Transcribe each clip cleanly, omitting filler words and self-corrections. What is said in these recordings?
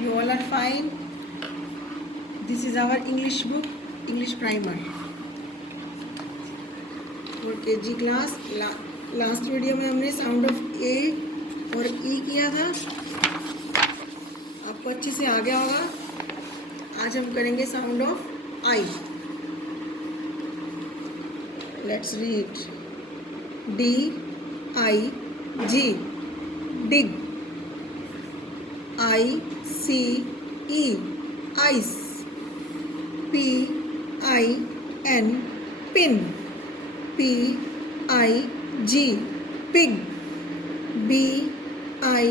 You all are fine. This is our English book, English Primer for KG class. Last video में हमने sound of ए और ई किया था, आपको अच्छे से आ गया होगा। आज हम करेंगे sound of I. Let's read D I G, dig. I C E, ice. P I N, pin. P I G, pig. B I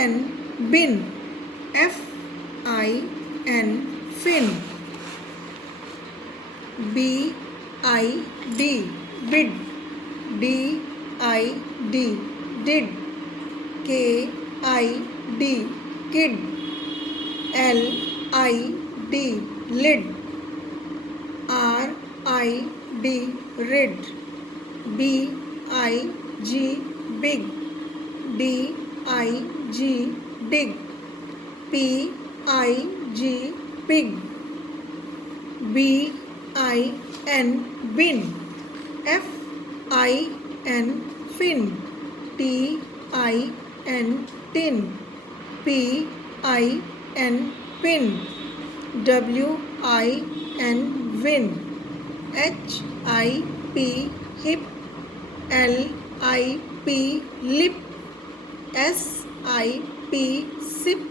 N, bin. F I N, fin. B I D, bid. D I D, did. K I D, kid. L I D, lid. R I D, rid. B I G, big. D I G, dig. P I G, pig. B I N, bin. F I N, fin. T I N, tin. P I N, pin. W I N, win. H I P, hip. L I P, lip. S I P, sip.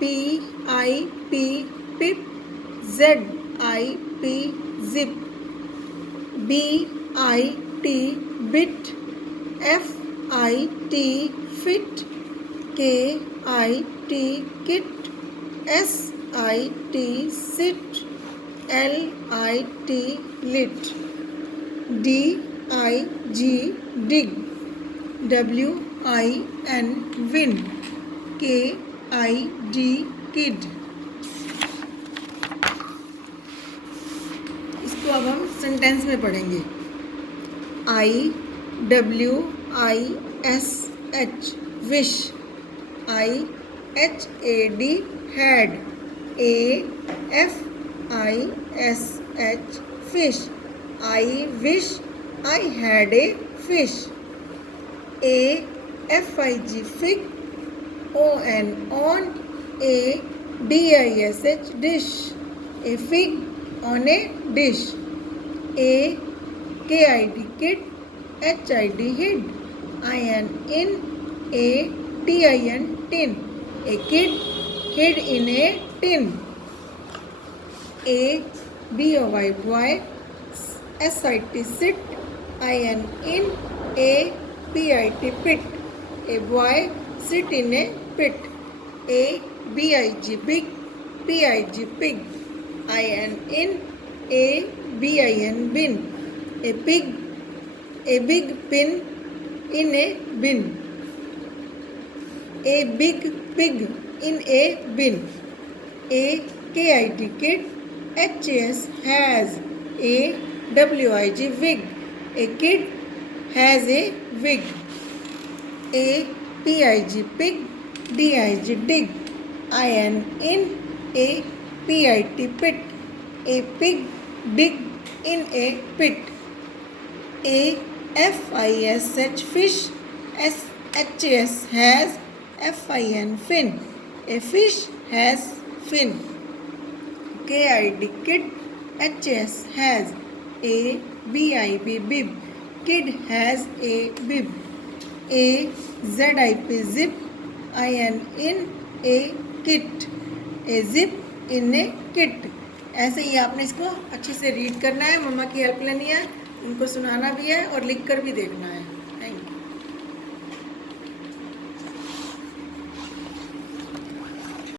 P I P, pip. Z I P, zip. B I T, bit. F I T, fit. K I T, kit. S I T, sit. L I T, lit. D I G, dig. W I N, win. K I D, kid. इसको अब हम sentence में पढ़ेंगे। I W I S H, wish. I H A D, had. A F I S H, fish. I wish I had a fish. A F I G, fig. O N, on. A D I S H, dish. A fig on a dish. A K I D, kid. H I D, hid. I N, in. A T I N, tin. A kid hid in a tin. A B O Y, boy. S I T, sit. I N, in. A P I T, pit. A boy sit in a pit. A B I G, big. P I G, pig. I N, in. A B I N, bin. A big pin in a bin. A big pig in a bin. A K I T, kid. H A S, has. A W I G, wig. A kid has a wig. A P I G, pig. D I G, dig. I N, in. A P I T, pit. A pig dig in a pit. A F I S H, fish. S H A S, has. F I N, fin. A fish has fin. K I D, kid. H A S, has. A B I B, bib. Kid has a bib. A Z I P, zip. I N, in. A kit. A zip in a kit. ऐसे ही आपने इसको अच्छे से read करना है, मम्मा की help लेनी है, उनको सुनाना भी है और लिख कर भी देखना है।